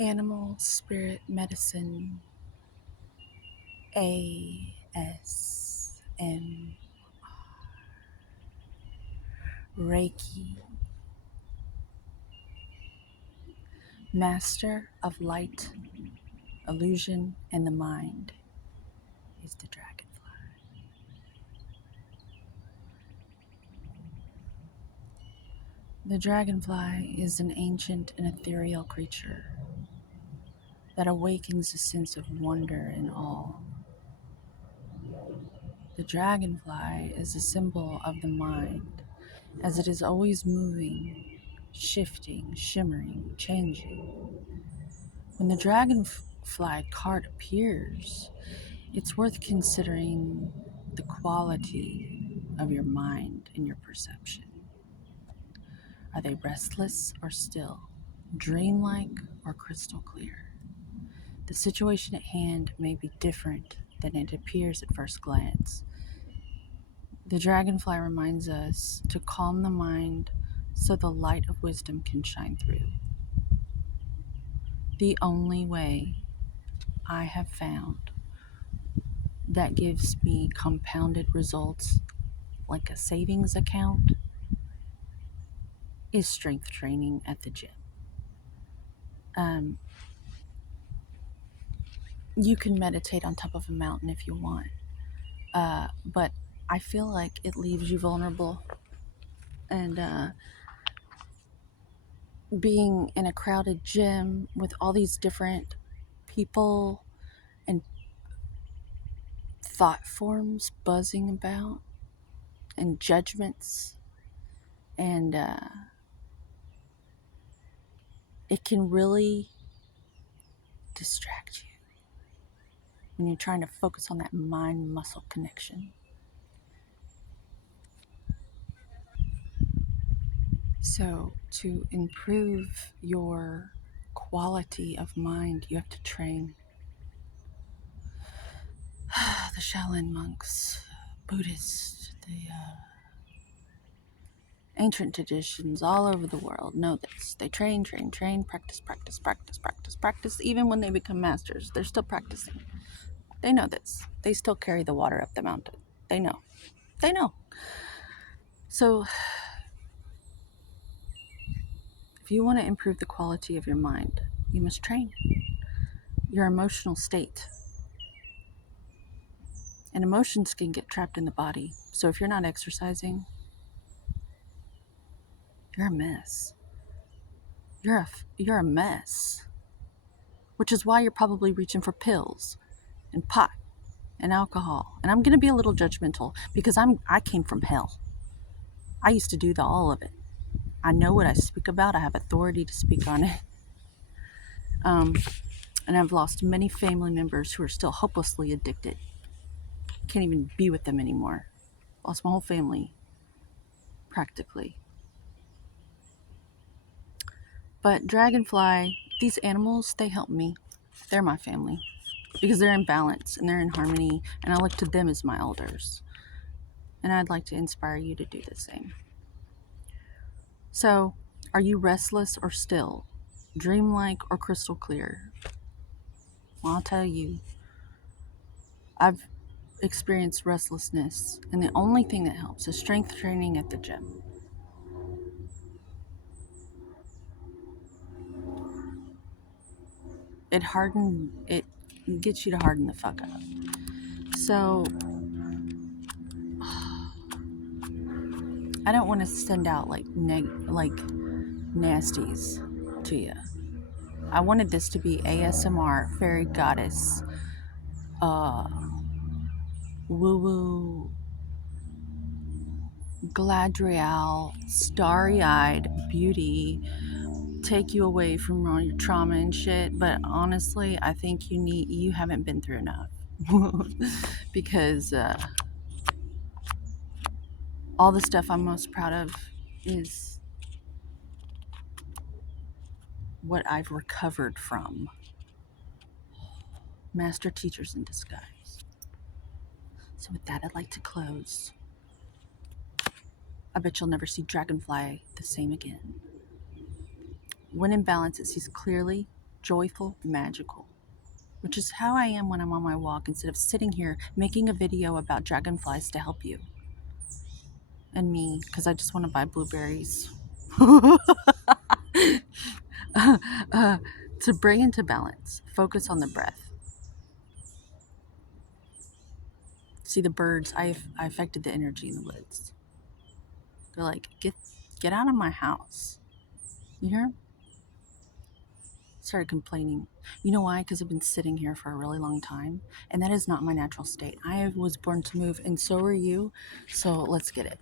Animal Spirit Medicine ASM Reiki, Master of Light, Illusion, and the Mind is the dragonfly. The dragonfly is an ancient and ethereal creature that awakens a sense of wonder and awe. The dragonfly is a symbol of the mind, as it is always moving, shifting, shimmering, changing. When the dragonfly card appears, it's worth considering the quality of your mind and your perception. Are they restless or still, dreamlike or crystal clear? The situation at hand may be different than it appears at first glance. The dragonfly reminds us to calm the mind so the light of wisdom can shine through. The only way I have found that gives me compounded results like a savings account is strength training at the gym. You can meditate on top of a mountain if you want, but I feel like it leaves you vulnerable, and being in a crowded gym with all these different people and thought forms buzzing about and judgments, and it can really distract you when you're trying to focus on that mind muscle connection. So to improve your quality of mind, you have to train. The Shaolin monks, Buddhists, the ancient traditions all over the world know this. They train, practice, practice. Even when they become masters, they're still practicing. They know this. They still carry the water up the mountain. They know. They know. So if you want to improve the quality of your mind, you must train your emotional state. And emotions can get trapped in the body. So if you're not exercising, you're a mess. You're a mess. Which is why you're probably reaching for pills and pot and alcohol. And I'm going to be a little judgmental because I came from hell. I used to do all of it. I know what I speak about. I have authority to speak on it. And I've lost many family members who are still hopelessly addicted. Can't even be with them anymore. Lost my whole family, practically. But dragonfly, these animals, they help me. They're my family because they're in balance and they're in harmony, and I look to them as my elders. And I'd like to inspire you to do the same. So, are you restless or still? Dreamlike or crystal clear? Well, I'll tell you, I've experienced restlessness, and the only thing that helps is strength training at the gym. It gets you to harden the fuck up. So, I don't want to send out like nasties to you. I wanted this to be ASMR, fairy goddess, woo-woo, Gladriel, starry-eyed beauty, take you away from all your trauma and shit. But honestly, I think you haven't been through enough. Because all the stuff I'm most proud of is what I've recovered from. Master teachers in disguise. So with that, I'd like to close. I bet you'll never see Dragonfly the same again. When in balance, it sees clearly, joyful, magical, which is how I am when I'm on my walk instead of sitting here making a video about dragonflies to help you and me because I just want to buy blueberries. To bring into balance, focus on the breath. See the birds, I affected the energy in the woods. They're like, get out of my house. You hear? Started complaining. You know why? Because I've been sitting here for a really long time, and that is not my natural state. I was born to move, and so are you. So let's get it.